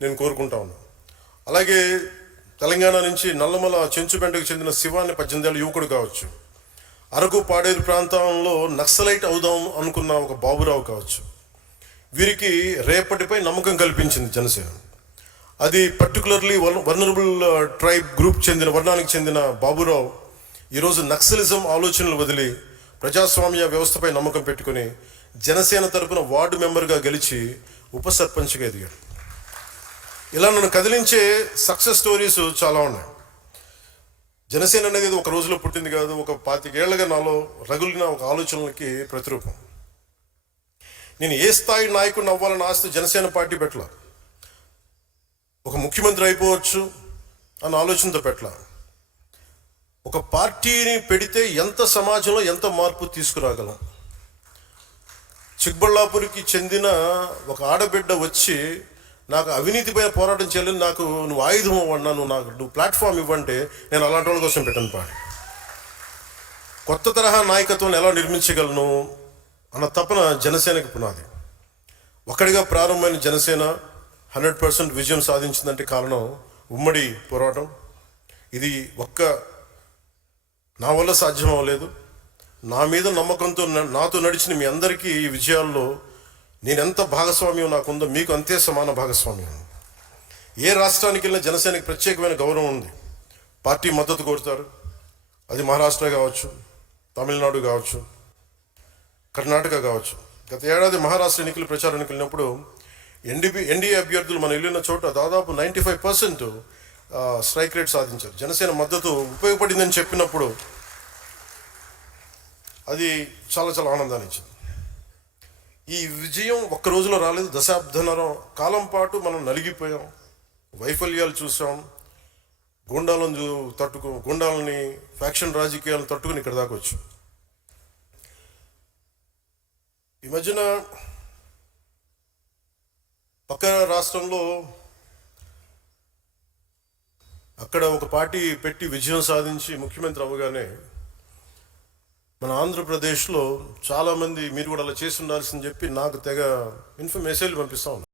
నేను కోరుకుంటా ఉన్నాను. అలాగే తెలంగాణ నుంచి నల్లమల చెంచుబెండకు చెందిన శివాన్ని 18 ఏళ్ళ యువకుడు కావచ్చు, అరకు పాడేరు ప్రాంతంలో నక్సలైట్ అవుదాం అనుకున్న ఒక బాబురావు కావచ్చు, వీరికి రేపటిపై నమ్మకం కల్పించింది జనసేన. అది పర్టికులర్లీ వల్నరబుల్ ట్రైబ్ గ్రూప్ చెందిన వర్ణానికి చెందిన బాబురావు ఈరోజు నక్సలిజం ఆలోచనలు వదిలి ప్రజాస్వామ్య వ్యవస్థపై నమ్మకం పెట్టుకుని జనసేన తరపున వార్డు మెంబర్గా గెలిచి ఉప సర్పంచ్గా ఎదిగాడు. ఇలా నన్ను కదిలించే సక్సెస్ స్టోరీస్ చాలా ఉన్నాయి. జనసేన అనేది ఒక రోజులో పుట్టింది కాదు, ఒక 25 ఏళ్లుగా నాలో రగులిన ఒక ఆలోచనలకి ప్రతిరూపం. నేను ఏ స్థాయి నాయకుడిని అవ్వాలని ఆస్తి జనసేన పార్టీ పెట్టల, ఒక ముఖ్యమంత్రి అయిపోవచ్చు అన్న ఆలోచనతో పెట్టల. ఒక పార్టీని పెడితే ఎంత సమాజంలో ఎంత మార్పు తీసుకురాగలం. చిక్బళ్ళాపూర్కి చెందిన ఒక ఆడబిడ్డ వచ్చి నాకు అవినీతిపైన పోరాటం చేయలేదు, నాకు నువ్వు ఆయుధం అవ్వన్నా, నువ్వు ప్లాట్ఫామ్ ఇవ్వంటే నేను అలాంటి వాళ్ళ కోసం పెట్టాను పాడి. కొత్త తరహా నాయకత్వం ఎలా నిర్మించగలను అన్న తపన జనసేనకి పునాది. ఒక్కడిగా ప్రారంభమైన జనసేన 100% విజయం సాధించిందంటే కారణం ఉమ్మడి పోరాటం. ఇది నా వల్ల సాధ్యం అవ్వలేదు. నా మీద నమ్మకంతో నాతో నడిచిన మీ అందరికీ ఈ విజయాల్లో నేనెంత భాగస్వామ్యం నాకుందో మీకు అంతే సమాన భాగస్వామ్యం. ఏ రాష్ట్రానికి వెళ్ళిన జనసేనకి ప్రత్యేకమైన గౌరవం ఉంది. పార్టీ మద్దతు కోరుతారు. అది మహారాష్ట్ర కావచ్చు, తమిళనాడు కావచ్చు, కర్ణాటక కావచ్చు. గత ఏడాది మహారాష్ట్ర ఎన్నికలు ప్రచారానికి వెళ్ళినప్పుడు ఎన్డీఏ అభ్యర్థులు మనం వెళ్ళిన చోట దాదాపు 95% స్ట్రైక్ రేట్ సాధించారు. జనసేన మద్దతు ఉపయోగపడిందని చెప్పినప్పుడు అది చాలా చాలా ఆనందాన్ని ఇచ్చింది. ఈ విజయం ఒక్క రోజులో రాలేదు, దశాబ్దన్నర కాలం పాటు మనం నలిగిపోయాం, వైఫల్యాలు చూసాం, గుండాలని ఫ్యాక్షన్ రాజకీయాలను తట్టుకుని ఇక్కడ దాకా వచ్చాం. ఈ మధ్యన పక్క రాష్ట్రంలో అక్కడ ఒక పార్టీ పెట్టి విజయం సాధించి ముఖ్యమంత్రి అవ్వగానే మన ఆంధ్రప్రదేశ్లో చాలామంది మీరు కూడా అలా చేసి ఉండాల్సిందని చెప్పి నాకు తెగ మెసేజ్లు పంపిస్తూ ఉన్నారు.